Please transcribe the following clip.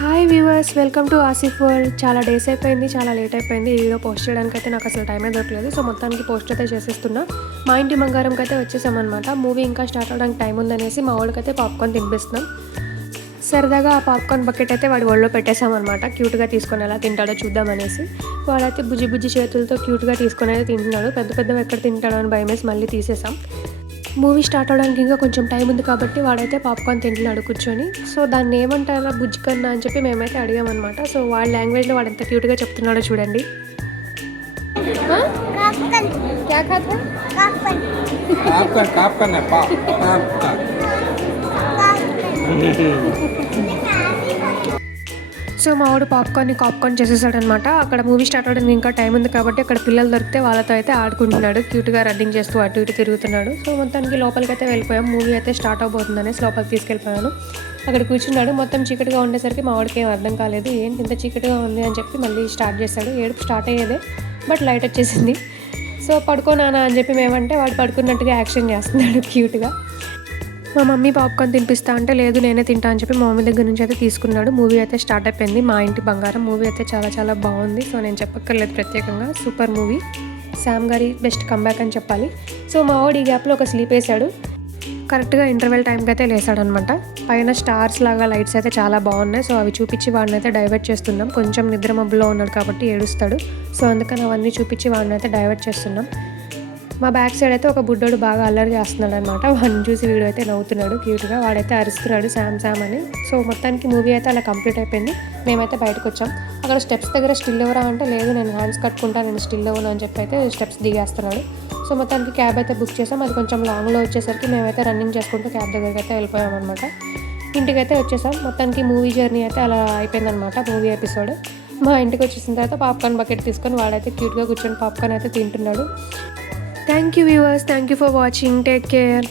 Hi viewers, welcome to Asif world. చాలా days అయిపోయింది, చాలా లేట్ అయిపోయింది ఈ వీడియో పోస్ట్ చేయడానికి అయితే నాకు అసలు టైమే దొరకలేదు. సో మొత్తానికి పోస్ట్ అయితే చేసేస్తున్నా. మా ఇంటి బంగారంకి అయితే వచ్చేసామన్నమాట. మూవీ ఇంకా స్టార్ట్ అవడానికి టైం ఉందనేసి మా వాళ్ళకైతే పాప్కార్న్ తినిపిస్తున్నాం. సరదాగా ఆ పాప్కార్న్ బకెట్ అయితే వాడి ఒళ్ళో పెట్టేసామన్నమాట. క్యూట్గా తీసుకొని ఎలా తింటాడో చూద్దామనేసి. వాడైతే బుజ్జి బుజ్జి చేతులతో క్యూట్గా తీసుకొని అయితే తింటున్నాడు. పెద్ద పెద్దవి ఎక్కడ తింటాడో అని భయమేసి మళ్ళీ తీసేసాం. మూవీ స్టార్ట్ అవడానికి ఇంకా కొంచెం టైం ఉంది కాబట్టి వాడైతే పాప్కార్న్ తింటున్నాడు కూర్చొని. సో దాన్ని ఏమంటారా బుజ్జి కన్నా అని చెప్పి మేమైతే అడిగామన్నమాట. సో వాళ్ళ లాంగ్వేజ్లో వాడు ఎంత క్యూట్గా చెప్తున్నాడో చూడండి. సో మా వాడు కాప్కార్న్ చేసేసాడనమాట. అక్కడ మూవీ స్టార్ట్ అవడానికి ఇంకా టైం ఉంది కాబట్టి అక్కడ పిల్లలు దొరికితే వాళ్ళతో అయితే ఆడుకుంటున్నాడు. క్యూట్గా రన్నింగ్ చేస్తూ అటు ఇటు తిరుగుతున్నాడు. సో మొత్తానికి లోపలికి అయితే వెళ్ళిపోయాం. మూవీ అయితే స్టార్ట్ అవబోతుందనేసి లోపలికి తీసుకెళ్ళిపోయాను. అక్కడ కూర్చున్నాడు. మొత్తం చీకటిగా ఉండేసరికి మా వాడికి ఏం అర్థం కాలేదు. ఏంటి ఇంత చీకటిగా ఉంది అని చెప్పి మళ్ళీ స్టార్ట్ చేశాడు. ఏడుపు స్టార్ట్ అయ్యేదే, బట్ లైట్ వచ్చేసింది. సో పడుకోనానా అని చెప్పి మేమంటే వాడు పడుకున్నట్టుగా యాక్షన్ చేస్తున్నాడు క్యూట్గా. మా మమ్మీ పాప్కార్న్ తినిపిస్తా అంటే లేదు నేనే తింటా అని చెప్పి మా మమ్మీ దగ్గర నుంచి అయితే తీసుకున్నాడు. మూవీ అయితే స్టార్ట్ అయిపోయింది. మా ఇంటి బంగారం మూవీ అయితే చాలా చాలా బాగుంది. సో నేను చెప్పక్కర్లేదు ప్రత్యేకంగా, సూపర్ మూవీ. శామ్ గారి బెస్ట్ కంబ్యాక్ అని చెప్పాలి. సో మా వాడు ఈ గ్యాప్లో ఒక స్లీప్ వేసాడు. కరెక్ట్గా ఇంటర్వెల్ టైంకి అయితే లేసాడనమాట. పైన స్టార్స్ లాగా లైట్స్ అయితే చాలా బాగున్నాయి. సో అవి చూపించి వాడిని అయితే డైవర్ట్ చేస్తున్నాం. కొంచెం నిద్ర మబ్బులో ఉన్నాడు కాబట్టి ఏడుస్తాడు. సో అందుకని అవన్నీ చూపించి వాడిని అయితే డైవర్ట్ చేస్తున్నాం. మా బ్యాక్ సైడ్ అయితే ఒక బుడ్డోడు బాగా అల్లరి చేస్తున్నాడు అనమాట. వాడిని చూసి వీడు అయితే నవ్వుతున్నాడు క్యూట్గా. వాడైతే అరుస్తున్నాడు శామ్ అని. సో మొత్తానికి మూవీ అయితే అలా కంప్లీట్ అయిపోయింది. మేమైతే బయటకు వచ్చాం. అక్కడ స్టెప్స్ దగ్గర స్టిల్ ఎవరా అంటే లేదు నేను హ్యాండ్స్ కట్టుకుంటా, నేను స్టిల్ అవ్వను అని చెప్పి అయితే స్టెప్స్ దిగేస్తున్నాడు. సో మొత్తానికి క్యాబ్ అయితే బుక్ చేసాం. అది కొంచెం లాంగ్లో వచ్చేసరికి మేమైతే రన్నింగ్ చేసుకుంటూ క్యాబ్ దగ్గరికి అయితే వెళ్ళిపోయాం అనమాట. ఇంటికైతే వచ్చేసాం. మొత్తానికి మూవీ జర్నీ అయితే అలా అయిపోయిందనమాట. మూవీ ఎపిసోడ్ మా ఇంటికి వచ్చేసిన తర్వాత పాప్కార్న్ బకెట్ తీసుకొని వాడైతే క్యూట్గా కూర్చొని పాప్కార్న్ అయితే తింటున్నాడు. Thank you viewers, thank you for watching, take care.